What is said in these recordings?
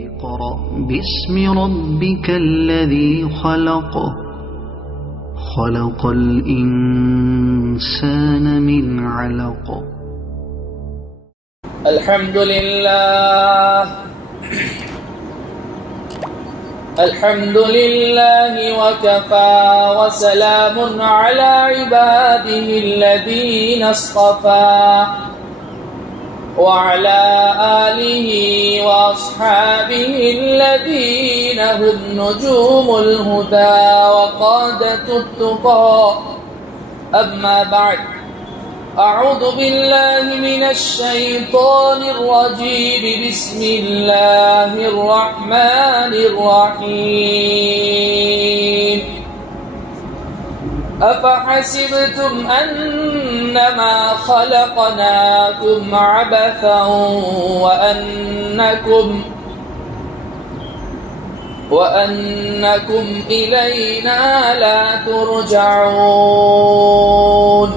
اقرأ باسم ربك الذي خلق خلق الإنسان من علق الحمد لله وكفى وسلام على عباده الذين اصطفى وعلى آله وأصحابه الذين هم نجوم الهدى وقادة التقى أما بعد أعوذ بالله من الشيطان الرجيم بسم الله الرحمن الرحيم أفحسبتم أنما خلقناكم عبثا وأنكم إلينا لا ترجعون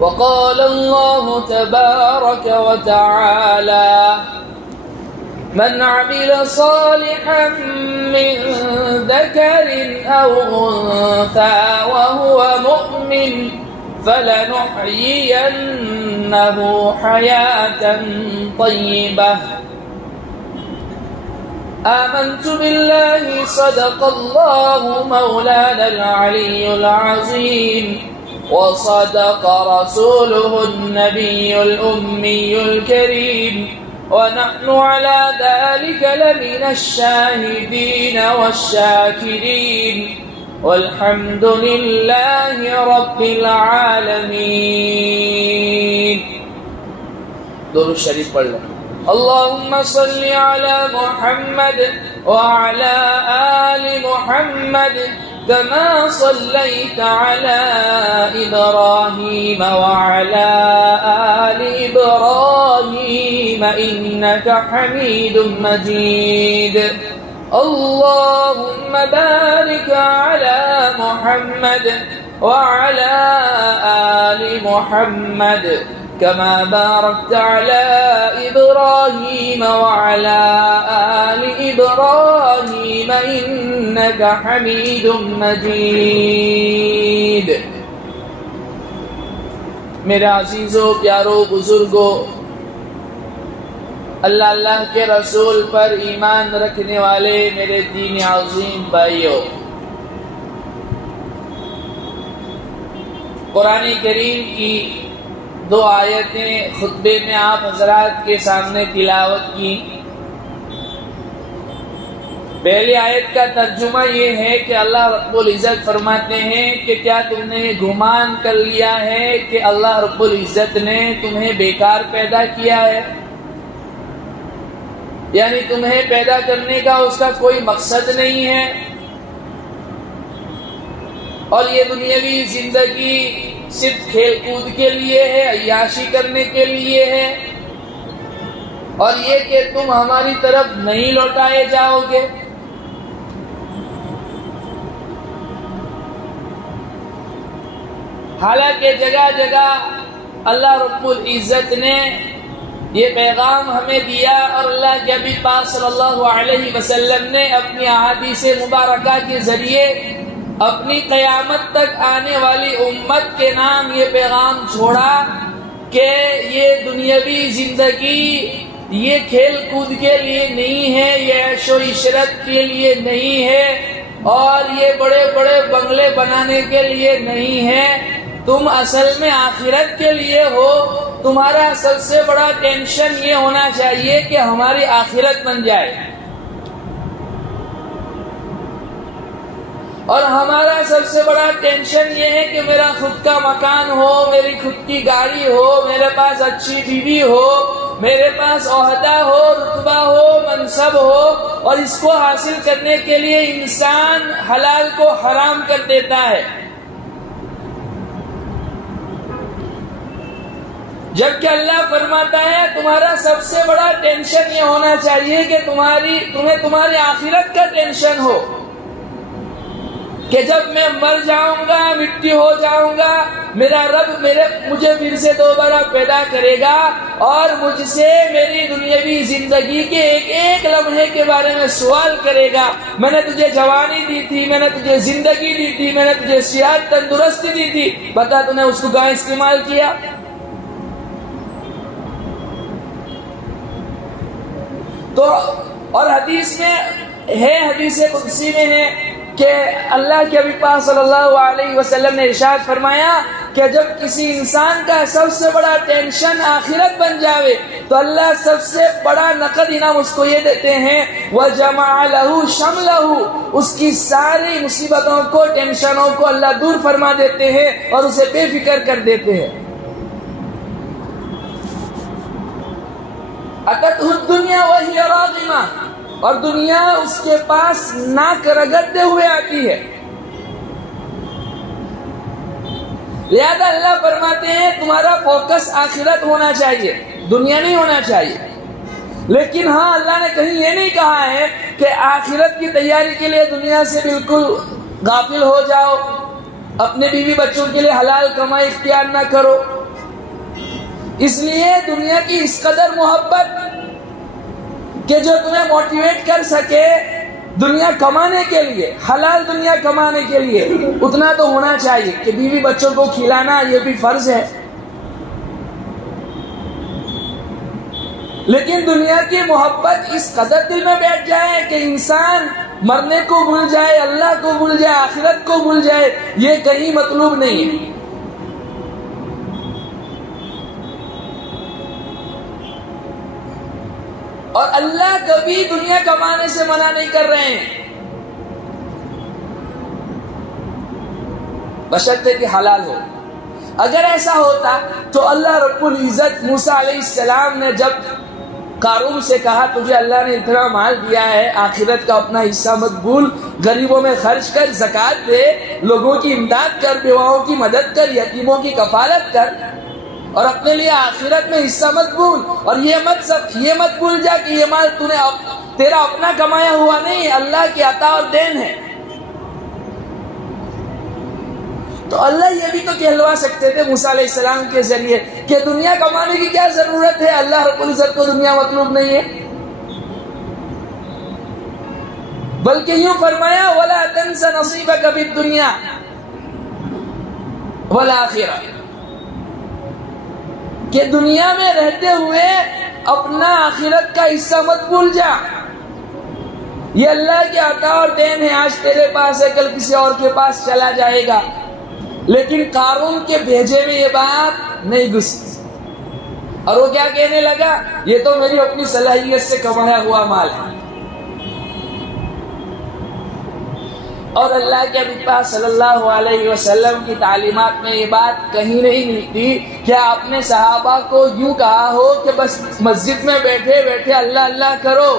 وقال الله تبارك وتعالى من عمل صالحا من ذكر أو أنثى وهو مؤمن فلنحيينه حياة طيبة آمنت بالله صدق الله مولانا العلي العظيم وصدق رسوله النبي الأمي الكريم ونحن على ذلك لمن الشاهدين والشاكرين والحمد لله رب العالمين. درود شریف پڑھ لیں. اللهم صل على محمد وعلى آل محمد كما صليت على إبراهيم وعلى آل إبراهيم إنك حميد مجيد. اللهم بارك على محمد وعلى آل محمد كما باركت على إبراهيم وعلى آل إبراهيم إنك حميد مجيد. میرے عزیزوں، پیاروں، بزرگوں، اللہ کے رسول پر ایمان رکھنے والے میرے دین عظیم بھائیوں، قرآن کریم کی 2 آیتیں خطبے میں آپ حضرات کے سامنے تلاوت کی. پہلی آیت کا ترجمہ یہ ہے کہ اللہ رب العزت فرماتے ہیں کہ کیا تم نے گمان کر لیا ہے کہ اللہ رب العزت نے تمہیں بیکار پیدا کیا ہے؟ یعنی تمہیں پیدا کرنے کا اس کا کوئی مقصد نہیں ہے اور یہ دنیاوی زندگی صرف کھیل کود کے لیے ہے، عیاشی کرنے کے لیے ہے، اور یہ کہ تم ہماری طرف نہیں لوٹائے جاؤ گے. حالانکہ جگہ جگہ اللہ رب العزت نے یہ پیغام ہمیں دیا اور اللہ کے حبیب پاک صلی اللہ علیہ وسلم نے اپنی احادیث مبارکہ کے ذریعے اپنی قیامت تک آنے والی امت کے نام یہ پیغام چھوڑا کہ یہ دنیاوی زندگی یہ کھیل کود کے لیے نہیں ہے، یہ عیش و عشرت کے لیے نہیں ہے، اور یہ بڑے بڑے بنگلے بنانے کے لیے نہیں ہے. تم اصل میں آخرت کے لیے ہو. تمہارا سب سے بڑا ٹینشن یہ ہونا چاہیے کہ ہماری آخرت بن جائے، اور ہمارا سب سے بڑا ٹینشن یہ ہے کہ میرا خود کا مکان ہو، میری خود کی گاڑی ہو، میرے پاس اچھی بیوی ہو، میرے پاس عہدہ ہو، رتبہ ہو، منصب ہو، اور اس کو حاصل کرنے کے لیے انسان حلال کو حرام کر دیتا ہے. جبکہ اللہ فرماتا ہے تمہارا سب سے بڑا ٹینشن یہ ہونا چاہیے کہ تمہیں تمہاری آخرت کا ٹینشن ہو. کہ جب میں مر جاؤں گا، مٹی ہو جاؤں گا، میرا رب مجھے پھر سے دوبارہ پیدا کرے گا اور مجھ سے میری دنیاوی زندگی کے ایک ایک لمحے کے بارے میں سوال کرے گا۔ میں نے تجھے جوانی دی تھی، میں نے تجھے زندگی دی تھی، میں نے تجھے صحت تندرستی دی تھی، بتا تو نے اس کو کہاں استعمال کیا؟ تو اور حدیث میں ہے، حدیث قدسی میں ہے کہ اللہ کے حبیب پاک صلی اللہ علیہ وسلم نے ارشاد فرمایا کہ جب کسی انسان کا سب سے بڑا ٹینشن آخرت بن جاوے تو اللہ سب سے بڑا نقد انعام اس کو یہ دیتے ہیں، وَجَمَعَ لَهُ شَمْلَهُ، اس کی ساری مصیبتوں کو، ٹینشنوں کو اللہ دور فرما دیتے ہیں اور اسے بے فکر کر دیتے ہیں۔ أَتَتْهُ الدُّنْيَا وَهِيَ رَاغِمَةٌ، اور دنیا اس کے پاس ناک رگڑتے ہوئے آتی ہے۔ لہذا اللہ فرماتے ہیں تمہارا فوکس آخرت ہونا چاہیے، دنیا نہیں ہونا چاہیے۔ لیکن ہاں اللہ نے کہیں یہ نہیں کہا ہے کہ آخرت کی تیاری کے لیے دنیا سے بالکل غافل ہو جاؤ، اپنے بیوی بچوں کے لیے حلال کمائی اختیار نہ کرو۔ اس لیے دنیا کی اس قدر محبت کہ جو تمہیں موٹیویٹ کر سکے دنیا کمانے کے لیے، حلال دنیا کمانے کے لیے، اتنا تو ہونا چاہیے کہ بیوی بچوں کو کھلانا یہ بھی فرض ہے۔ لیکن دنیا کی محبت اس قدر دل میں بیٹھ جائے کہ انسان مرنے کو بھول جائے، اللہ کو بھول جائے، آخرت کو بھول جائے، یہ کہیں مطلوب نہیں ہے۔ اور اللہ کبھی دنیا کمانے سے منع نہیں کر رہے ہیں، بشرطے کہ حلال ہو۔ اگر ایسا ہوتا تو اللہ رب العزت موسیٰ علیہ السلام نے جب قارون سے کہا تجھے اللہ نے اتنا مال دیا ہے، آخرت کا اپنا حصہ مت بھول، غریبوں میں خرچ کر، زکوٰۃ دے، لوگوں کی امداد کر، بیواؤں کی مدد کر، یتیموں کی کفالت کر، اور اپنے لیے آخرت میں حصہ مت بھول، اور یہ مت بھول جا کہ یہ مال تیرا اپنا کمایا ہوا نہیں، اللہ کی عطا اور دین ہے۔ تو اللہ یہ بھی تو کہلوا سکتے تھے موسیٰ علیہ السلام کے ذریعے کہ دنیا کمانے کی کیا ضرورت ہے، اللہ رب العزت کو دنیا مطلوب نہیں ہے، بلکہ یوں فرمایا وَلَا تَنْسَ نَصِيبَكَ بِالدُّنْيَا وَالْآخِرَةِ، کہ دنیا میں رہتے ہوئے اپنا آخرت کا حصہ مت بھول جا۔ یہ اللہ کی عطا اور دین ہے، آج تیرے پاس ہے کل کسی اور کے پاس چلا جائے گا۔ لیکن قارون کے بھیجے میں یہ بات نہیں گھسی، اور وہ کیا کہنے لگا، یہ تو میری اپنی صلاحیت سے کمایا ہوا مال ہے۔ اور اللہ کے حبیب صلی اللہ علیہ وسلم کی تعلیمات میں یہ بات کہیں نہیں ملتی کہ آپ نے صحابہ کو یوں کہا ہو کہ بس مسجد میں بیٹھے بیٹھے اللہ اللہ کرو،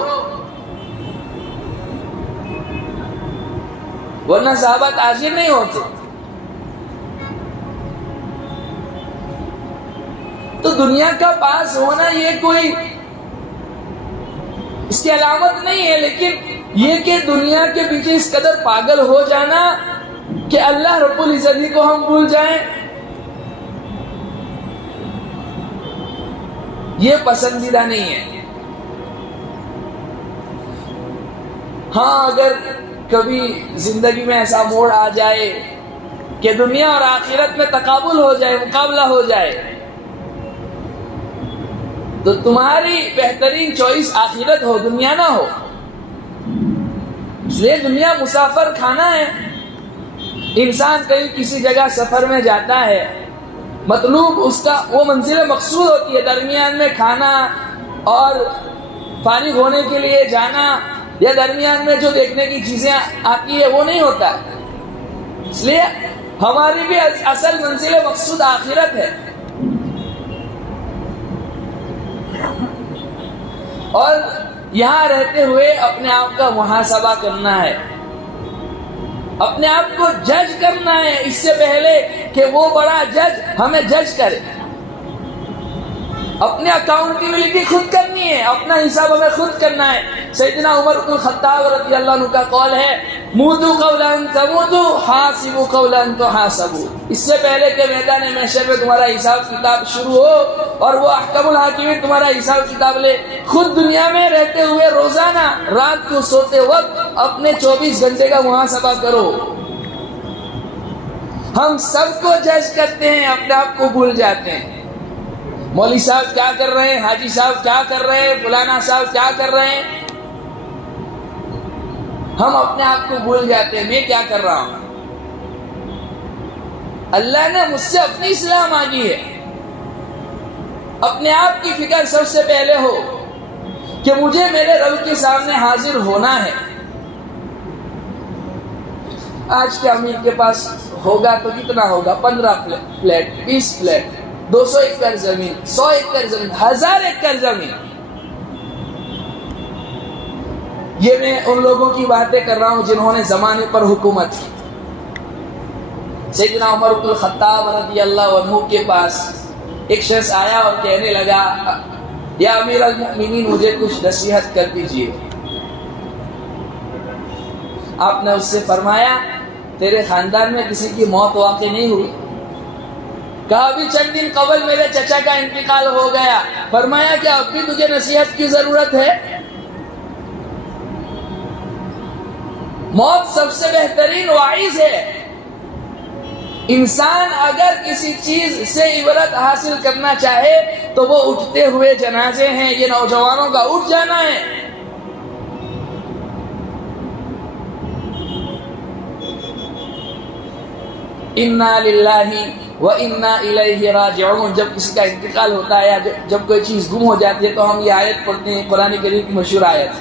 ورنہ صحابہ تاجر نہیں ہوتے۔ تو دنیا کا پاس ہونا یہ کوئی اس کی علامت نہیں ہے، لیکن یہ کہ دنیا کے پیچھے اس قدر پاگل ہو جانا کہ اللہ رب العزت کو ہم بھول جائیں، یہ پسندیدہ نہیں ہے۔ ہاں اگر کبھی زندگی میں ایسا موڑ آ جائے کہ دنیا اور آخرت میں تقابل ہو جائے، مقابلہ ہو جائے، تو تمہاری بہترین چوائس آخرت ہو، دنیا نہ ہو۔ اس لیے دنیا مسافر کھانا ہے۔ انسان کہیں کسی جگہ سفر میں جاتا ہے، مطلوب اس کا وہ منزل مقصود ہوتی ہے، درمیان میں کھانا اور فارغ ہونے کے لیے جانا یا درمیان میں جو دیکھنے کی چیزیں آتی ہے وہ نہیں ہوتا۔ اس لیے ہماری بھی اصل منزل مقصود آخرت ہے، اور یہاں رہتے ہوئے اپنے آپ کا محاسبہ کرنا ہے، اپنے آپ کو جج کرنا ہے اس سے پہلے کہ وہ بڑا جج ہمیں جج کرے۔ اپنے اکاؤنٹیبلٹی خود کرنی ہے، اپنا حساب ہمیں خود کرنا ہے۔ سیدنا عمر بن الخطاب رضی اللہ عنہ کا قول ہے، موتو قولا تموتو حاسبو قولا تحاسبو، اس سے پہلے کہ میدان محشر میں تمہارا حساب کتاب شروع ہو اور وہ احکم الحاکمین تمہارا حساب کتاب لے، خود دنیا میں رہتے ہوئے روزانہ رات کو سوتے وقت اپنے 24 گھنٹے کا محاسبہ کرو۔ ہم سب کو جج کرتے ہیں، اپنے آپ کو بھول جاتے ہیں۔ مولوی صاحب کیا کر رہے ہیں، حاجی صاحب کیا کر رہے ہیں، فلانا صاحب کیا کر رہے ہیں، ہم اپنے آپ کو بھول جاتے ہیں میں کیا کر رہا ہوں۔ اللہ نے مجھ سے اپنی اصلاح مانگی ہے، اپنے آپ کی فکر سب سے پہلے ہو کہ مجھے میرے رب کے سامنے حاضر ہونا ہے۔ آج کے امیر کے پاس ہوگا تو کتنا ہوگا؟ 15 فلیٹ، 20 فلیٹ، 200 ایکڑ زمین، 100 ایکڑ زمین، 1000 ایکڑ زمین۔ یہ میں ان لوگوں کی باتیں کر رہا ہوں جنہوں نے زمانے پر حکومت کی۔ سیدنا عمر بن الخطاب رضی اللہ عنہ کے پاس ایک شخص آیا اور کہنے لگا، یا امیر المؤمنین مجھے کچھ نصیحت کر دیجیے۔ آپ نے اس سے فرمایا، تیرے خاندان میں کسی کی موت واقع نہیں ہوئی؟ کہا ابھی چند دن قبل میرے چچا کا انتقال ہو گیا۔ فرمایا کیا اب بھی تجھے نصیحت کی ضرورت ہے؟ موت سب سے بہترین واعظ ہے۔ انسان اگر کسی چیز سے عبرت حاصل کرنا چاہے تو وہ اٹھتے ہوئے جنازے ہیں، یہ نوجوانوں کا اٹھ جانا ہے۔ انا للہ و انا الیہ راجعون، جب کسی کا انتقال ہوتا ہے یا جب کوئی چیز گم ہو جاتی ہے تو ہم یہ آیت پڑھتے ہیں، قرآن کریم کی مشہور آیت،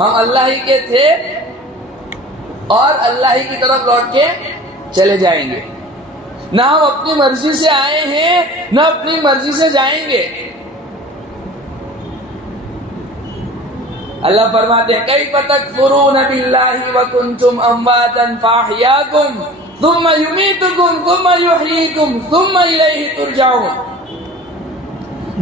ہم اللہ ہی کے تھے اور اللہ ہی کی طرف لوٹ کے چلے جائیں گے، نہ ہم اپنی مرضی سے آئے ہیں نہ اپنی مرضی سے جائیں گے۔ اللہ فرماتے ہیں کیف تکفرون باللہ وکنتم امواتا فاحیاکم ثم یمیتکم ثم یحییکم ثم الیہ ترجعون۔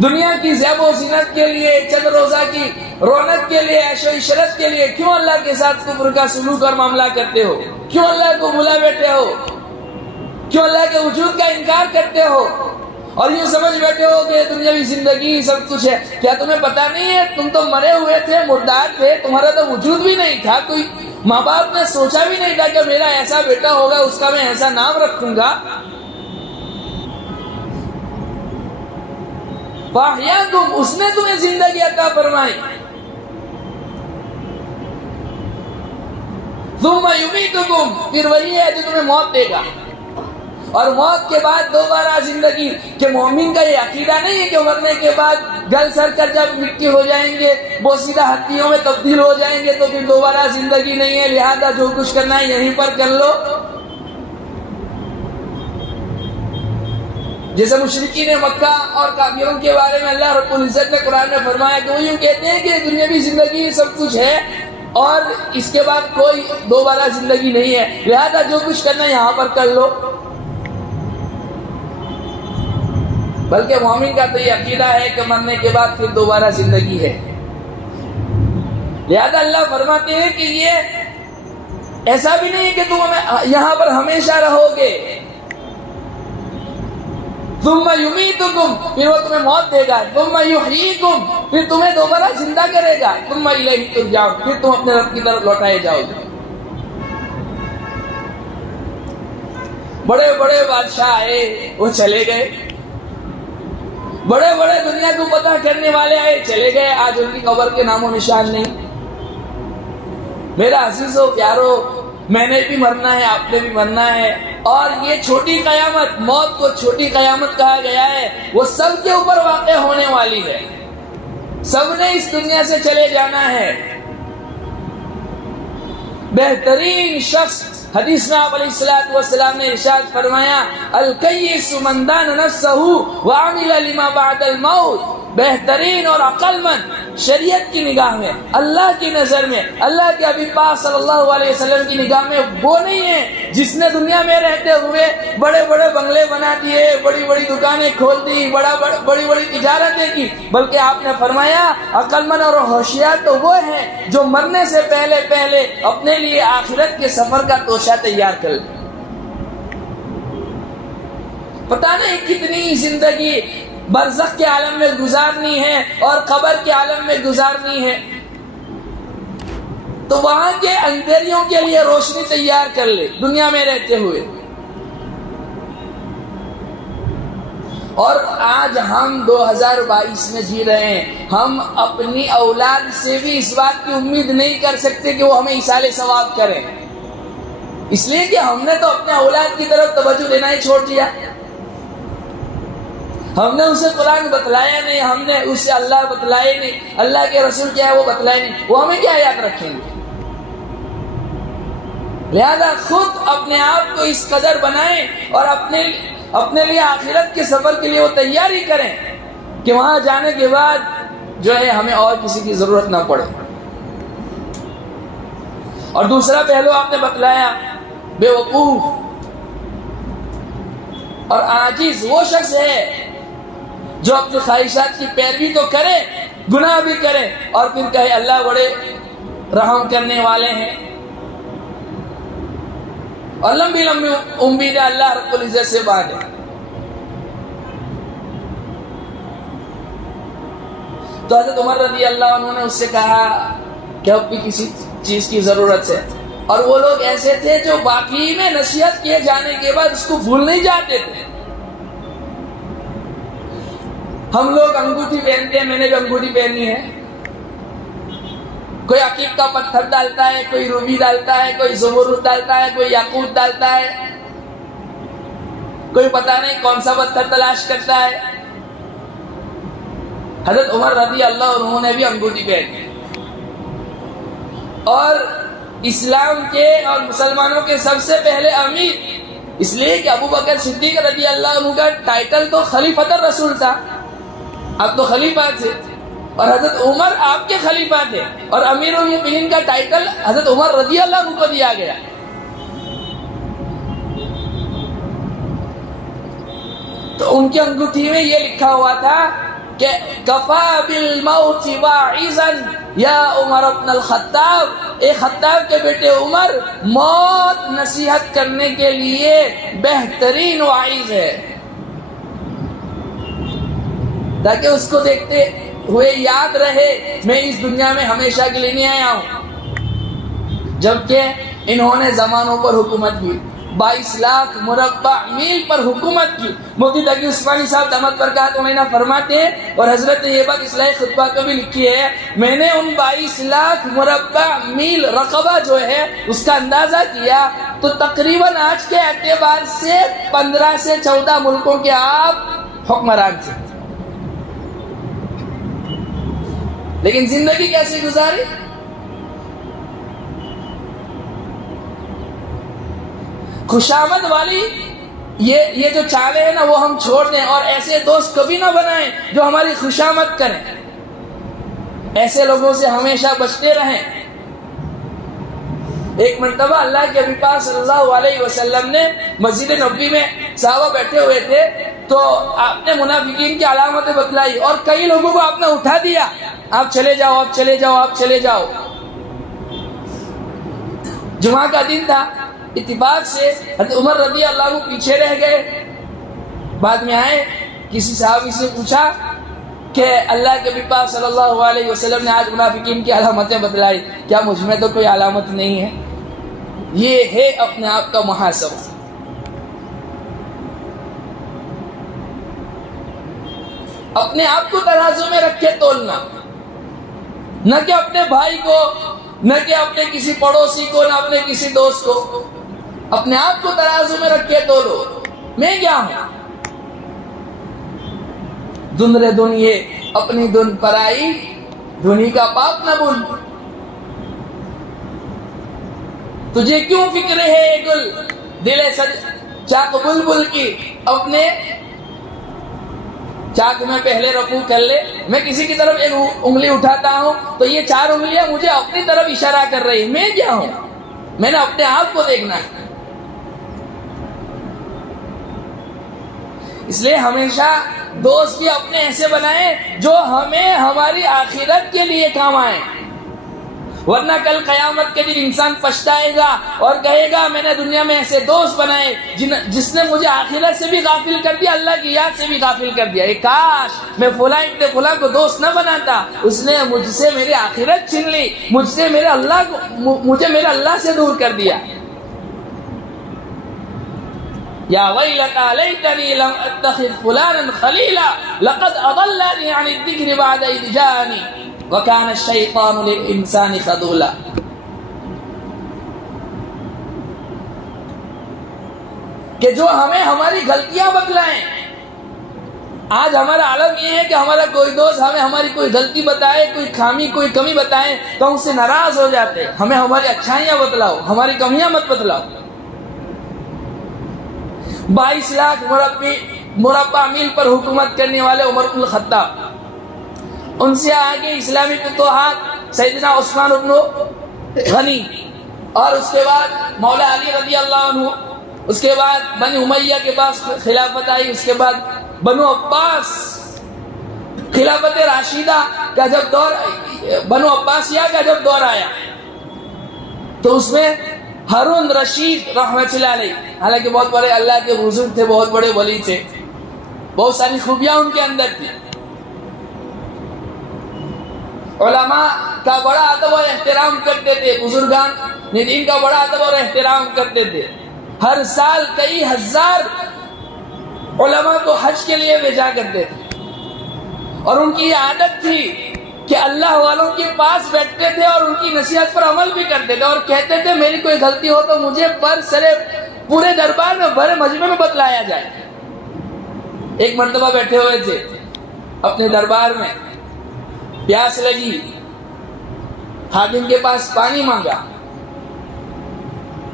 دنیا کی زیب و زینت کے لیے، چند روزہ کی رونق کے لیے، عیش و عشرت کے لیے کیوں اللہ کے ساتھ کفر کا سلوک اور معاملہ کرتے ہو؟ کیوں اللہ کو بھلا بیٹھے ہو؟ کیوں اللہ کے وجود کا انکار کرتے ہو اور یہ سمجھ بیٹھے ہو کہ دنیاوی زندگی سب کچھ ہے؟ کیا تمہیں پتا نہیں ہے تم تو مرے ہوئے تھے، مردار تھے، تمہارا تو وجود بھی نہیں تھا، کوئی ماں باپ نے سوچا بھی نہیں تھا کہ میرا ایسا بیٹا ہوگا، اس کا میں ایسا نام رکھوں گا۔ فاحیاکم، اس نے تمہیں زندگی عطا فرمائی، ثم یمیتکم، پھر وہی ہے جو تمہیں موت دے گا، اور موت کے بعد دوبارہ زندگی۔ کہ مومن کا یہ عقیدہ نہیں ہے کہ مرنے کے بعد گل سر کر جب مٹی ہو جائیں گے، بوسیدہ ہڈیوں میں تبدیل ہو جائیں گے تو پھر دوبارہ زندگی نہیں ہے، لہذا جو کچھ کرنا ہے یہیں پر کر لو۔ جیسے مشرکین مکہ اور کافروں کے بارے میں اللہ رب العزت نے قرآن میں فرمایا کہ وہ یوں کہتے ہیں کہ دنیاوی زندگی سب کچھ ہے اور اس کے بعد کوئی دوبارہ زندگی نہیں ہے، لہذا جو کچھ کرنا ہے یہاں پر کر لو۔ بلکہ مومن کا تو یہ عقیدہ ہے کہ مرنے کے بعد پھر دوبارہ زندگی ہے، لہذا اللہ فرماتے ہیں کہ یہ ایسا بھی نہیں کہ تم یہاں پر ہمیشہ رہو گے۔ ثم یمیتکم، پھر وہ تمہیں موت دے گا، ثم یحییکم، پھر تمہیں دوبارہ زندہ کرے گا، ثم الیہ ترجعون، پھر تم اپنے رب کی طرف لوٹائے جاؤ گے۔ بڑے بڑے بادشاہ آئے، وہ چلے گئے، بڑے بڑے دنیا کو پتہ کرنے والے آئے، چلے گئے، آج ان کی قبر کے نام و نشان نہیں۔ میرا عزیزو پیارو، میں نے بھی مرنا ہے، آپ نے بھی مرنا ہے، اور یہ چھوٹی قیامت، موت کو چھوٹی قیامت کہا گیا ہے، وہ سب کے اوپر واقع ہونے والی ہے، سب نے اس دنیا سے چلے جانا ہے۔ بہترین شخص حدیث میں آپ علیہ السلام نے ارشاد فرمایا، الکیس من دان نفسہ وعمل لما بعد الموت، بہترین اور عقل مند شریعت کی نگاہ میں، اللہ کی نظر میں، اللہ کے حبیب پاک صلی اللہ علیہ وسلم کی نگاہ میں وہ نہیں ہے جس نے دنیا میں رہتے ہوئے بڑے بڑے بنگلے بنا دیے، بڑی بڑی دکانیں کھول دی، بڑی بڑی تجارتیں کی، بلکہ آپ نے فرمایا عقل مند اور ہوشیار تو وہ ہیں جو مرنے سے پہلے پہلے اپنے لیے آخرت کے سفر کا توشہ تیار کر لیں۔ پتہ نہیں کتنی زندگی برزخ کے عالم میں گزارنی ہے اور قبر کے عالم میں گزارنی ہے، تو وہاں کے اندھیریوں کے لیے روشنی تیار کر لے دنیا میں رہتے ہوئے۔ اور آج ہم 2022 میں جی رہے ہیں، ہم اپنی اولاد سے بھی اس بات کی امید نہیں کر سکتے کہ وہ ہمیں ایصال ثواب کریں، اس لیے کہ ہم نے تو اپنے اولاد کی طرف توجہ دینا ہی چھوڑ دیا۔ ہم نے اسے قرآن بتلایا نہیں، ہم نے اسے اللہ بتلائے نہیں، اللہ کے رسول کیا ہے وہ بتلائے نہیں، وہ ہمیں کیا یاد رکھیں گے؟ لہذا خود اپنے آپ کو اس قدر بنائیں اور اپنے لیے آخرت کے سفر کے لیے وہ تیاری کریں کہ وہاں جانے کے بعد جو ہے ہمیں اور کسی کی ضرورت نہ پڑے۔ اور دوسرا پہلو آپ نے بتلایا، بے وقوف اور عاجز وہ شخص ہے جو اپنی خواہشات کی پیروی تو کرے، گناہ بھی کرے، اور پھر کہے اللہ بڑے رحم کرنے والے ہیں، اور لمبی لمبی امیدیں اللہ رب العزت سے باندھے۔ تو حضرت عمر رضی اللہ عنہ نے اس سے کہا کہ اب بھی کسی چیز کی ضرورت ہے، اور وہ لوگ ایسے تھے جو باقی میں نصیحت کیے جانے کے بعد اس کو بھول نہیں جاتے تھے۔ ہم لوگ انگوٹھی پہنتے ہیں، میں نے بھی انگوٹھی پہنی ہے، کوئی عقیق کا پتھر ڈالتا ہے، کوئی روبی ڈالتا ہے، کوئی زمرد ڈالتا ہے، کوئی یاقوت ڈالتا ہے، کوئی پتہ نہیں کون سا پتھر تلاش کرتا ہے۔ حضرت عمر رضی اللہ عنہ نے بھی انگوٹھی پہنی، اور اسلام کے اور مسلمانوں کے سب سے پہلے امیر، اس لیے کہ ابو بکر صدیق رضی اللہ عنہ کا ٹائٹل تو خلیفۃ الرسول تھا، اب تو خلیفہ تھے، اور حضرت عمر آپ کے خلیفہ تھے، اور امیر المؤمنین کا ٹائٹل حضرت عمر رضی اللہ عنہ کو دیا گیا۔ تو ان کی انگوٹھی میں یہ لکھا ہوا تھا کہ کفا بالموت واعظا یا عمر ابن الخطاب، اے خطاب کے بیٹے عمر، موت نصیحت کرنے کے لیے بہترین واعظ ہے، تاکہ اس کو دیکھتے ہوئے یاد رہے میں اس دنیا میں ہمیشہ کے لیے نہیں آیا ہوں۔ جبکہ انہوں نے زمانوں پر حکومت کی، 22 لاکھ مربع میل پر حکومت کی۔ مفتی تقی عثمانی صاحب دامت برکات علیہ فرماتے ہیں، اور حضرت طیبہ کی اصلاحی خطبات میں بھی لکھی ہے، میں نے ان 22 لاکھ مربع میل رقبہ جو ہے اس کا اندازہ کیا تو تقریباً آج کے اعتبار سے 15 سے 14 ملکوں کے آپ حکمران تھے، لیکن زندگی کیسے گزاری؟ خوشامد والی یہ جو چالیں ہیں نا وہ ہم چھوڑ دیں، اور ایسے دوست کبھی نہ بنائیں جو ہماری خوشامد کریں، ایسے لوگوں سے ہمیشہ بچتے رہیں۔ ایک مرتبہ اللہ کے نبی پاک صلی اللہ علیہ وسلم نے مسجد نبوی میں صحابہ بیٹھے ہوئے تھے، تو آپ نے منافقین کی علامتیں بتلائی، اور کئی لوگوں کو آپ نے اٹھا دیا، آپ چلے جاؤ، آپ چلے جاؤ، آپ چلے جاؤ۔ جمعہ کا دن تھا، اتفاق سے حضرت عمر رضی اللہ عنہ پیچھے رہ گئے، بعد میں آئے، کسی صحابی سے پوچھا کہ اللہ کے نبی پاک صلی اللہ علیہ وسلم نے آج منافقین کی علامتیں بتلائی، کیا مجھ میں تو کوئی علامت نہیں ہے؟ یہ ہے اپنے آپ کا محاسبہ۔ اپنے آپ کو ترازو میں رکھ کے تولنا، نہ کہ اپنے بھائی کو، نہ کہ اپنے کسی پڑوسی کو، نہ اپنے کسی دوست کو، اپنے آپ کو ترازو میں رکھ کے تولو، میں کیا ہوں؟ دن رے دن یہ اپنی دن پرائی، دھنی کا پاپ نہ بھول، تجھے کیوں فکر ہے گل دل چاک بلبل کی، اپنے چاک میں پہلے رکوع کر لے. میں کسی کی طرف ایک انگلی اٹھاتا ہوں تو یہ 4 انگلیاں مجھے اپنی طرف اشارہ کر رہی. میں کیا ہوں؟ میں نے اپنے آپ کو دیکھنا ہے. اس لیے ہمیشہ دوست بھی اپنے ایسے بنائیں جو ہمیں ہماری آخرت کے لیے کام آئے. ورنہ کل قیامت کے دن انسان پچھتائے گا اور کہے گا میں نے دنیا میں ایسے دوست بنائے جس نے مجھے آخرت سے بھی غافل کر دیا, اللہ کی یاد سے بھی غافل کر دیا. کاش میں فلاں ابن فلاں کو دوست نہ بناتا, اس نے مجھ سے میری آخرت چھین لی, مجھے میرے اللہ سے دور کر دیا. یا ویلتا لیتنی لم اتخذ فلانا خلیلا لقد اضلنی عن الذکر بعد اذ جاءنی وَكَانَ الشَّيْطَانُ لِلْإِنسَانِ خَذُولًا. کہ جو ہمیں ہماری غلطیاں بتلائیں. آج ہمارا عالم یہ ہے کہ ہمارا کوئی دوست ہمیں ہماری کوئی غلطی بتائے, کوئی خامی, کوئی کمی بتائے تو ہم اس سے ناراض ہو جاتے. ہمیں ہماری اچھائیاں بتلاؤ, ہماری کمیاں مت بتلاؤ. 22 لاکھ مربع میل پر حکومت کرنے والے عمر بن الخطاب, ان سے آگے اسلامی فتوحات سیدنا عثمان بن غنی, اور اس کے بعد مولا علی رضی اللہ عنہ, اس کے بعد بنی امیہ کے پاس خلافت آئی, اس کے بعد بنو عباس خلافت راشدہ کا جب دور, بنو عباسیہ کا جب دور آیا تو اس میں ہارون رشید رحمۃ اللہ علیہ, حالانکہ بہت بڑے اللہ کے بزرگ تھے, بہت بڑے ولی تھے, بہت ساری خوبیاں ان کے اندر تھی. علماء کا بڑا ادب اور احترام کرتے تھے, بزرگان دین کا بڑا ادب اور احترام کرتے تھے. ہر سال کئی ہزار علماء کو حج کے لیے بھیجا کرتے تھے, اور ان کی یہ عادت تھی کہ اللہ والوں کے پاس بیٹھتے تھے اور ان کی نصیحت پر عمل بھی کرتے تھے, اور کہتے تھے میری کوئی غلطی ہو تو مجھے پورے دربار میں, بڑے مجمع میں بتلایا جائے. ایک مرتبہ بیٹھے ہوئے تھے اپنے دربار میں, پیاس لگی, خادم کے پاس پانی مانگا,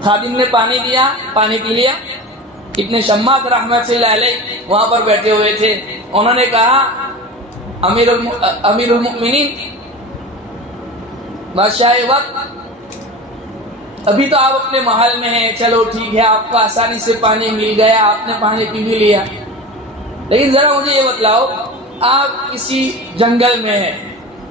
خادم نے پانی دیا, پانی پی لیا. ابن شماس رحمۃ اللہ علیہ وہاں پر بیٹھے ہوئے تھے, انہوں نے کہا امیر المؤمنین بادشاہ وقت, ابھی تو آپ اپنے محل میں ہیں, چلو ٹھیک ہے, آپ کو آسانی سے پانی مل گیا, آپ نے پانی پی بھی لیا, لیکن ذرا مجھے یہ بتلاؤ, آپ کسی جنگل میں ہیں,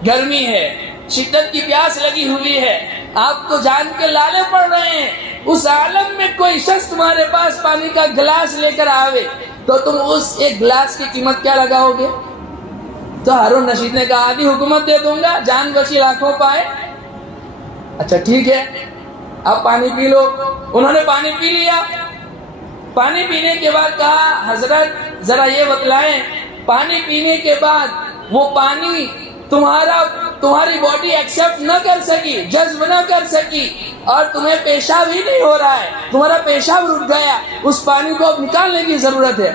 گرمی ہے, شدت کی پیاس لگی ہوئی ہے, آپ کو جان کے لالے پڑ رہے ہیں, اس عالم میں کوئی شخص تمہارے پاس پانی کا گلاس لے کر آوے تو تم اس ایک گلاس کی قیمت کیا لگاؤ گے؟ تو ہارون رشید نے کہا آدھی حکومت دے دوں گا, جان بچی لاکھوں پائے. اچھا ٹھیک ہے, اب پانی پی لو. انہوں نے پانی پی لیا. پانی پینے کے بعد کہا حضرت ذرا یہ بتلائیں, پانی پینے کے بعد وہ پانی تمہاری باڈی ایکسپٹ نہ کر سکی, جذب نہ کر سکی, اور تمہیں پیشاب ہی نہیں ہو رہا ہے, تمہارا پیشاب رک گیا, اس پانی کو اب نکالنے کی ضرورت ہے,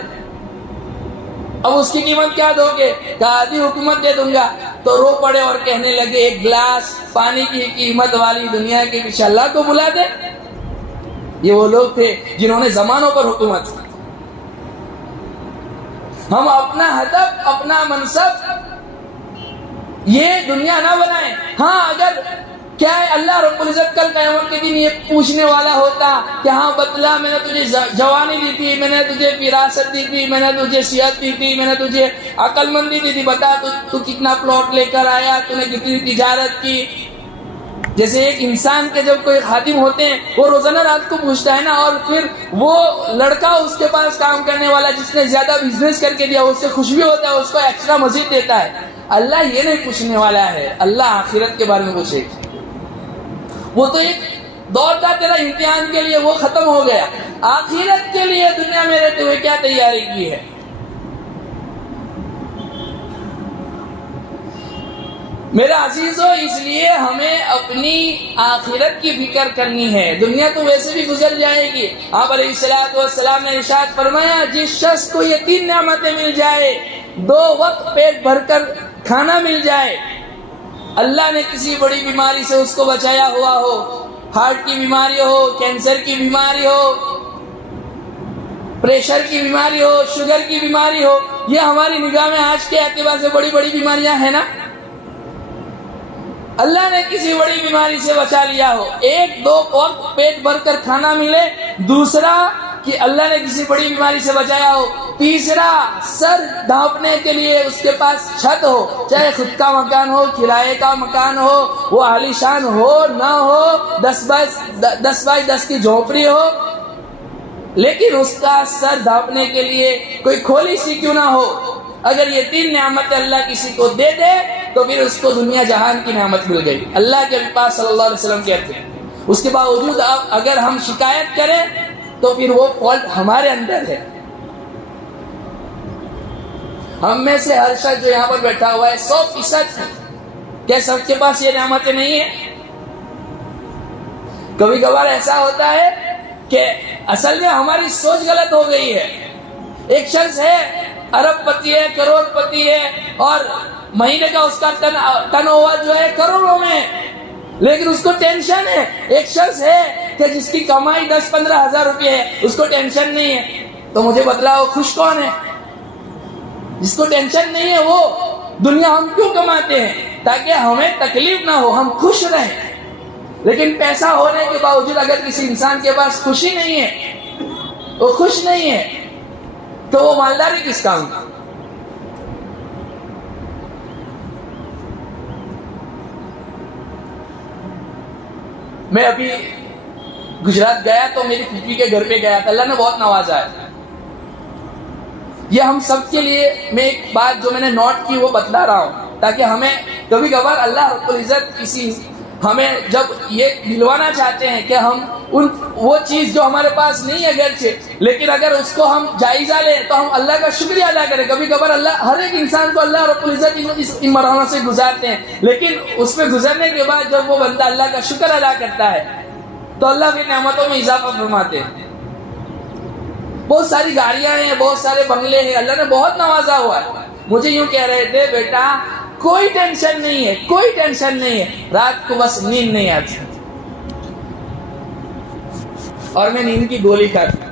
اب اس کی قیمت کیا دو گے؟ کہا آدھی حکومت دے دوں گا. تو رو پڑے اور کہنے لگے ایک گلاس پانی کی قیمت والی دنیا کے پیچھے اللہ کو بلا دے. یہ وہ لوگ تھے جنہوں نے زمانوں پر حکومت کی. ہم اپنا ہدف, اپنا منصب یہ دنیا نہ بنائیں. ہاں اگر کیا ہے اللہ رب العزت کل قیامت کے دن یہ پوچھنے والا ہوتا کہ ہاں بتلا میں نے تجھے جوانی دی تھی, میں نے تجھے فراست دی تھی, میں نے تجھے صحت دی تھی, میں نے تجھے عقل مندی دی تھی, بتا تو کتنا پلاٹ لے کر آیا, تو نے کتنی تجارت کی. جیسے ایک انسان کے جب کوئی خادم ہوتے ہیں وہ روزانہ رات کو پوچھتا ہے نا, اور پھر وہ لڑکا اس کے پاس کام کرنے والا جس نے زیادہ بزنس کر کے دیا اس سے خوش بھی ہوتا ہے, اس کو ایکسٹرا مزید دیتا ہے. اللہ یہ نہیں پوچھنے والا ہے, اللہ آخرت کے بارے میں پوچھے. وہ تو ایک دور تھا تیرا امتحان کے لیے, وہ ختم ہو گیا. آخرت کے لیے دنیا میں رہتے ہوئے کیا تیاری کی ہے؟ میرا عزیزو, اس لیے ہمیں اپنی آخرت کی فکر کرنی ہے. دنیا تو ویسے بھی گزر جائے گی. آپ علیہ الصلوۃ والسلام نے ارشاد فرمایا جس شخص کو یہ 3 نعمتیں مل جائے, 2 وقت پیٹ بھر کر کھانا مل جائے, اللہ نے کسی بڑی بیماری سے اس کو بچایا ہوا ہو, ہارٹ کی بیماری ہو, کینسر کی بیماری ہو, پریشر کی بیماری ہو, شوگر کی بیماری ہو, یہ ہماری نگاہ میں آج کے اعتبار سے بڑی بڑی بیماریاں ہیں نا. اللہ نے کسی بڑی بیماری سے بچا لیا ہو, ایک دو وقت پیٹ بھر کر کھانا ملے, دوسرا کہ اللہ نے کسی بڑی بیماری سے بچایا ہو, تیسرا سر ڈھانپنے کے لیے اس کے پاس چھت ہو, چاہے خود کا مکان ہو, کرائے کا مکان ہو, وہ عالیشان ہو نہ ہو, 10x10 کی جھونپڑی ہو, لیکن اس کا سر ڈھانپنے کے لیے کوئی کھولی سی کیوں نہ ہو. اگر یہ 3 نعمتیں اللہ کسی کو دے دے تو پھر اس کو دنیا جہان کی نعمت مل گئی. اللہ کے پاس صلی اللہ علیہ وسلم کہتے ہیں. اس کے باوجود اگر ہم شکایت کریں تو پھر وہ فالٹ ہمارے اندر ہے. ہم میں سے ہر شخص جو یہاں پر بیٹھا ہوا ہے 100% کیا سب کے پاس یہ نعمتیں نہیں ہیں؟ کبھی کبھار ایسا ہوتا ہے کہ اصل میں ہماری سوچ غلط ہو گئی ہے. ایک شخص ہے, ارب پتی ہے, کروڑ پتی ہے, اور مہینے کا اس کا ٹرن اوور جو ہے کروڑوں میں, لیکن اس کو ٹینشن ہے. ایک شخص ہے کہ جس کی کمائی 10-15 ہزار روپے ہے, اس کو ٹینشن نہیں ہے. تو مجھے بتلاؤ خوش کون ہے؟ جس کو ٹینشن نہیں ہے. وہ دنیا ہم کیوں کماتے ہیں؟ تاکہ ہمیں تکلیف نہ ہو, ہم خوش رہیں. لیکن پیسہ ہونے کے باوجود اگر کسی انسان کے پاس خوشی نہیں ہے, وہ خوش نہیں ہے, تو وہ مالداری کس کام کا؟ میں ابھی گجرات گیا تو میری پھوپھی کے گھر پہ گیا تھا. اللہ نے بہت نوازا ہے. یہ ہم سب کے لیے میں ایک بات جو میں نے نوٹ کی وہ بتلا رہا ہوں, تاکہ ہمیں کبھی کبھار اللہ رب العزت کسی ہمیں جب یہ دلوانا چاہتے ہیں کہ ہم وہ چیز جو ہمارے پاس نہیں ہے اگرچہ, لیکن اگر اس کو ہم جائزہ لیں تو ہم اللہ کا شکریہ ادا کریں. کبھی کبھار اللہ ہر ایک انسان کو اللہ رب العزت ان مرحلوں سے گزارتے ہیں, لیکن اس میں گزرنے کے بعد جب وہ بندہ اللہ کا شکر ادا کرتا ہے تو اللہ کی نعمتوں میں اضافہ فرماتے ہیں. بہت ساری گاڑیاں ہیں, بہت سارے بنگلے ہیں, اللہ نے بہت نوازا ہوا ہے. مجھے یوں کہہ رہے تھے, بیٹا کوئی ٹینشن نہیں ہے, کوئی ٹینشن نہیں ہے, رات کو بس نیند نہیں آتی, اور میں نیند کی گولی کھاتا.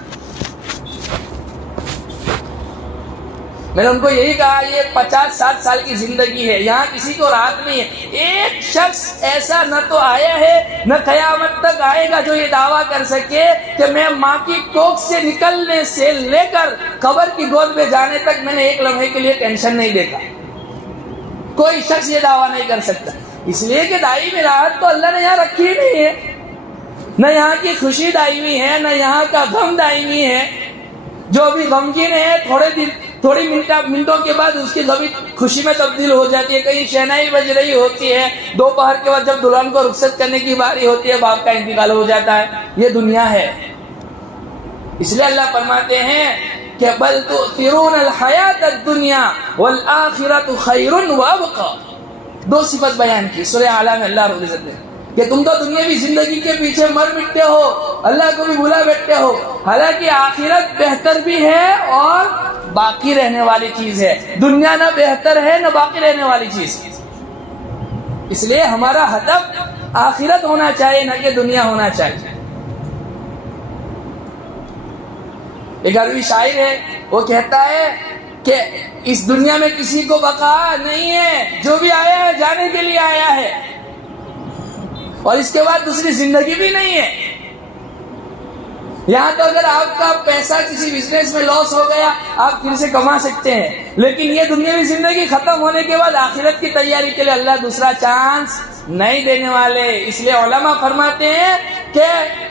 میں نے ان کو یہی کہا, یہ 50-60 سال کی زندگی ہے, یہاں کسی کو رات نہیں ہے. ایک شخص ایسا نہ تو آیا ہے نہ قیامت تک آئے گا جو یہ دعویٰ کر سکے کہ میں ماں کی کوکھ سے نکلنے سے لے کر قبر کی گود میں جانے تک میں نے ایک لمحے کے لیے ٹینشن نہیں دیکھا. کوئی شخص یہ دعویٰ نہیں کر سکتا, اس لیے کہ دائمی راحت تو اللہ نے یہاں رکھی ہی نہیں ہے. نہ یہاں کی خوشی دائمی ہے, نہ یہاں کا غم دائمی ہے. جو بھی غمگین ہے تھوڑی منٹوں کے بعد اس کی غمی خوشی میں تبدیل ہو جاتی ہے. کہیں شہنائی بج رہی ہوتی ہے, دوپہر کے بعد جب دلہن کو رخصت کرنے کی باری ہوتی ہے, باپ کا انتقال ہو جاتا ہے. یہ دنیا ہے. اس لیے اللہ فرماتے ہیں کہ بل تؤثرون الحیات الدنیا والآخرۃ خیر وابقی. 2 صفت بیان کی سورہ اعلیٰ میں اللہ رب العزت نے, کہ تم تو دنیاوی زندگی کے پیچھے مر مٹتے ہو, اللہ کو بھی بھلا بیٹھتے ہو, حالانکہ آخرت بہتر بھی ہے اور باقی رہنے والی چیز ہے. دنیا نہ بہتر ہے نہ باقی رہنے والی چیز. اس لیے ہمارا ہدف آخرت ہونا چاہیے, نہ کہ دنیا ہونا چاہیے. ایک عربی شاعر ہے, وہ کہتا ہے کہ اس دنیا میں کسی کو بقا نہیں ہے, جو بھی آیا ہے جانے کے لیے آیا ہے, اور اس کے بعد دوسری زندگی بھی نہیں ہے. یہاں تو اگر آپ کا پیسہ کسی بزنس میں لاس ہو گیا آپ پھر سے کما سکتے ہیں, لیکن یہ دنیاوی زندگی ختم ہونے کے بعد آخرت کی تیاری کے لیے اللہ دوسرا چانس نہیں دینے والے. اس لیے علماء فرماتے ہیں کہ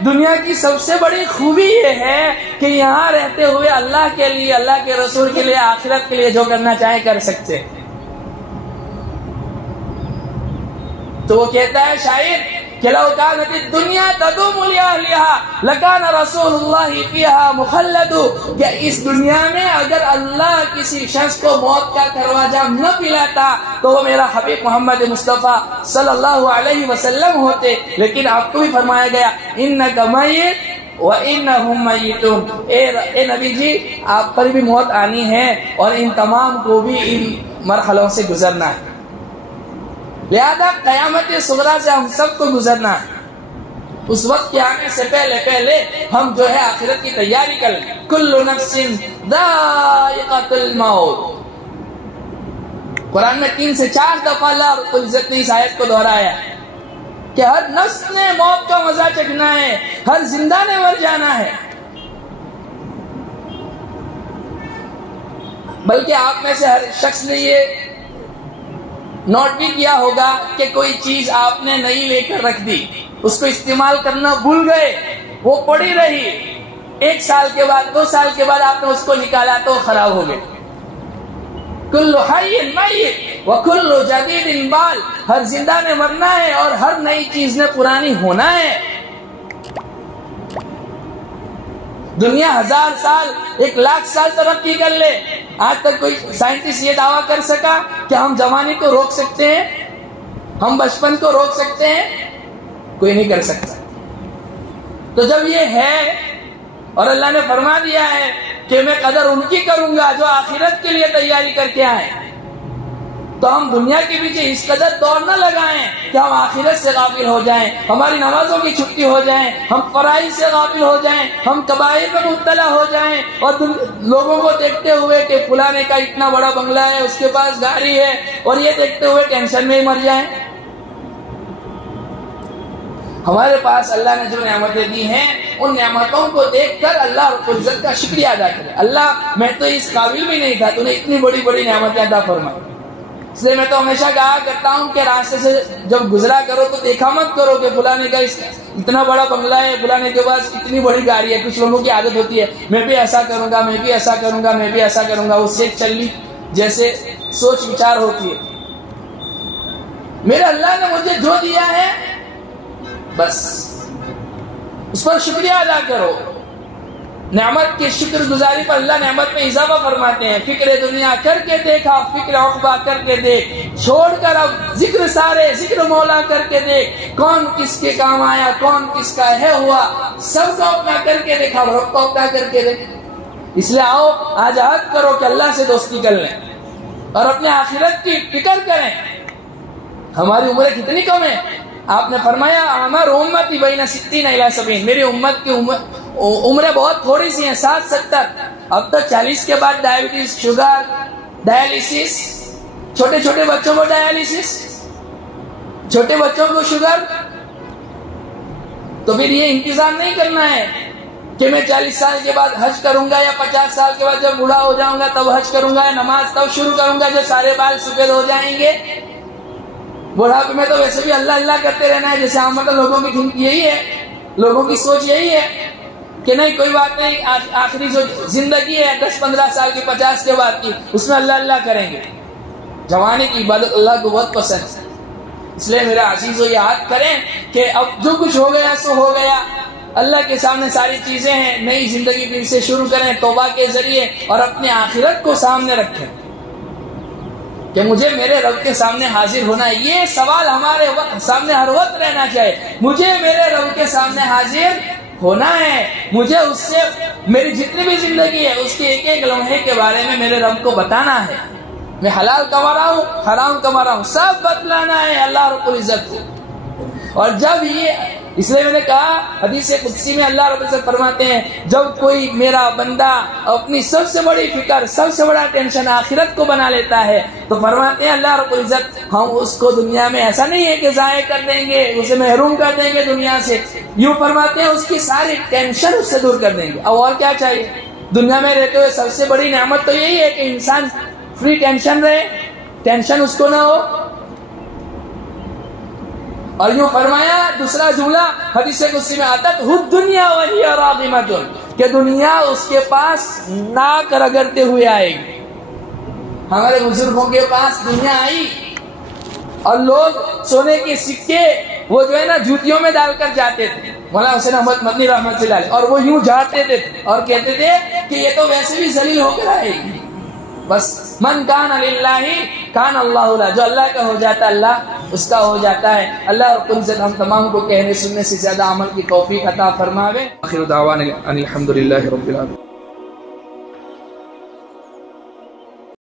دنیا کی سب سے بڑی خوبی یہ ہے کہ یہاں رہتے ہوئے اللہ کے لیے, اللہ کے رسول کے لیے, آخرت کے لیے جو کرنا چاہے کر سکتے. تو وہ کہتا ہے شاعر کہ لو كانت الدنيا تدوم لأهلها لكان رسول الله فيها مخلد. کہ اس دنیا میں اگر اللہ کسی شخص کو موت کا دروازہ نہ پلاتا تو وہ میرا حبیب محمد مصطفیٰ صلی اللہ علیہ وسلم ہوتے. لیکن آپ کو بھی فرمایا گیا انک میت وانہم میتون, اے نبی جی آپ پر بھی موت آنی ہے اور ان تمام کو بھی ان مرحلوں سے گزرنا ہے. لہذا قیامت صغریٰ سے ہم سب کو گزرنا ہے. اس وقت کے آنے سے پہلے ہم جو ہے آخرت کی تیاری کر لیں. کل نفس ذائقۃ الموت. قرآن میں 3 سے 4 دفعہ اللہ رب العزت نے اس آیت کو دہرایا کہ ہر نفس نے موت کا مزہ چکھنا ہے، ہر زندہ نے مر جانا ہے. بلکہ آپ میں سے ہر شخص نے یہ نوٹ بھی کیا ہوگا کہ کوئی چیز آپ نے نئی لے کر رکھ دی، اس کو استعمال کرنا بھول گئے، وہ پڑی رہی، 1 سال کے بعد 2 سال کے بعد آپ نے اس کو نکالا تو خراب ہو گئے. کل حی میت وکل جدید بال. ہر زندہ نے مرنا ہے اور ہر نئی چیز نے پرانی ہونا ہے. دنیا 1000 سال 1,00,000 سال ترقی کر لے، آج تک کوئی سائنٹسٹ یہ دعویٰ کر سکا کہ ہم جوانی کو روک سکتے ہیں، ہم بچپن کو روک سکتے ہیں؟ کوئی نہیں کر سکتا. تو جب یہ ہے اور اللہ نے فرما دیا ہے کہ میں قدر ان کی کروں گا جو آخرت کے لیے تیاری کر کے آئے، تو ہم دنیا کے پیچھے اس قدر دوڑ نہ لگائیں کہ ہم آخرت سے غافل ہو جائیں، ہماری نمازوں کی چھٹی ہو جائیں، ہم فرائض سے غافل ہو جائیں، ہم کبائر میں مبتلا ہو جائیں اور لوگوں کو دیکھتے ہوئے کہ فلانے کا اتنا بڑا بنگلہ ہے، اس کے پاس گاڑی ہے، اور یہ دیکھتے ہوئے ٹینشن میں ہی مر جائیں. ہمارے پاس اللہ نے جو نعمتیں دی ہیں ان نعمتوں کو دیکھ کر اللہ رب العزت کا شکریہ ادا کرے. اللہ میں تو اس قابل بھی نہیں تھا، تو نے اتنی بڑی بڑی نعمتیں عطا فرمائی. اس لیے میں تو ہمیشہ کہا کرتا ہوں کہ راستے سے جب گزرا کرو تو دیکھا مت کرو کہ فلانے کا اتنا بڑا بنگلہ ہے، فلانے کے پاس اتنی بڑی گاڑی ہے. کچھ لوگوں کی عادت ہوتی ہے میں بھی ایسا کروں گا، میں بھی ایسا کروں گا، میں بھی ایسا کروں گا. اس سے چلی جیسے سوچ وچار ہوتی ہے. میرے اللہ نے مجھے جو دیا ہے بس اس پر شکریہ ادا کرو. نعمت کی شکر گزاری پر اللہ نعمت میں اضافہ فرماتے ہیں. فکر دنیا کر کے دیکھا، فکر عقبہ کر کے دیکھ، چھوڑ کر اب ذکر سارے، ذکر مولا کر کے دیکھ. کون کس کے کام آیا، کون کس کا ہے ہوا، سب کو اپنا کر کے دیکھا، رب کو اپنا کر کے دیکھ. اس لیے آؤ آج عہد کرو کہ اللہ سے دوستی کر لیں اور اپنے آخرت کی فکر کریں. ہماری عمریں کتنی کم ہیں. آپ نے فرمایا عمر امتی بین 60 الی 70. میری امت کی عمریں بہت تھوڑی سی ہیں، 60-70. اب تک 40 کے بعد ڈائبٹیز، شوگر، ڈائلیسس، چھوٹے چھوٹے بچوں کو ڈائلیسس، چھوٹے بچوں کو شوگر. تو پھر یہ انتظار نہیں کرنا ہے کہ میں 40 سال کے بعد حج کروں گا یا 50 سال کے بعد جب بوڑھا ہو جاؤں گا تب حج کروں گا یا نماز تب شروع کروں گا جب سارے بال سفید ہو جائیں گے. بڑھاپے میں تو ویسے بھی اللہ اللہ کرتے رہنا ہے. جیسے عامت لوگوں کی تھنک یہی ہے، لوگوں کی سوچ یہی ہے کہ نہیں کوئی بات نہیں، آخری جو زندگی ہے 10-15 سال کی، 50 کے بعد کی، اس میں اللہ اللہ کریں گے. جوانی کی عبادت اللہ کو بہت پسند ہے. اس لیے میرا عزیزو یہ یاد کریں کہ اب جو کچھ ہو گیا سو ہو گیا. اللہ کے سامنے ساری چیزیں ہیں. نئی زندگی پھر سے شروع کریں توبہ کے ذریعے اور اپنے آخرت کو سامنے رکھیں کہ مجھے میرے رب کے سامنے حاضر ہونا ہے. یہ سوال ہمارے سامنے ہر وقت رہنا چاہیے. مجھے میرے رب کے سامنے حاضر ہونا ہے، مجھے اس سے میری جتنی بھی زندگی ہے اس کے ایک ایک لمحے کے بارے میں میرے رب کو بتانا ہے. میں حلال کما رہا ہوں، حرام کما رہا ہوں، سب بتلانا ہے اللہ رب العزت کو. اور جب یہ اس لیے میں نے کہا حدیث قدسی میں اللہ رب العزت فرماتے ہیں جب کوئی میرا بندہ اپنی سب سے بڑی فکر، سب سے بڑا ٹینشن آخرت کو بنا لیتا ہے تو فرماتے ہیں اللہ رب العزت ہم اس کو دنیا میں ایسا نہیں ہے کہ ضائع کر دیں گے، اسے محروم کر دیں گے دنیا سے. یوں فرماتے ہیں اس کی ساری ٹینشن اس سے دور کر دیں گے. اب اور کیا چاہیے؟ دنیا میں رہتے ہوئے سب سے بڑی نعمت تو یہی ہے کہ انسان فری ٹینشن رہے، ٹینشن اس کو نہ ہو. اور یوں فرمایا دوسرا جملہ حدیث قدسی میں آتا ہے دنیا وہی راغمۃ، کہ دنیا اس کے پاس ناک رگڑتے ہوئے آئے گی. ہمارے بزرگوں کے پاس دنیا آئی اور لوگ سونے کے سکے وہ جو ہے نا جوتیوں میں ڈال کر جاتے تھے. مولانا حسین احمد مدنی رحمت اللہ علیہ، اور وہ یوں جھاڑتے تھے اور کہتے تھے کہ یہ تو ویسے بھی ذلیل ہو کر آئے گی. بس من کان للہ کان اللہ لہ، جو اللہ کا ہو جاتا ہے اللہ اس کا ہو جاتا ہے. اللہ رب العزت ہم تمام کو کہنے سننے سے زیادہ عمل کی توفیق عطا فرماوے. آخر دعوانا ان الحمد للہ رب العالمین.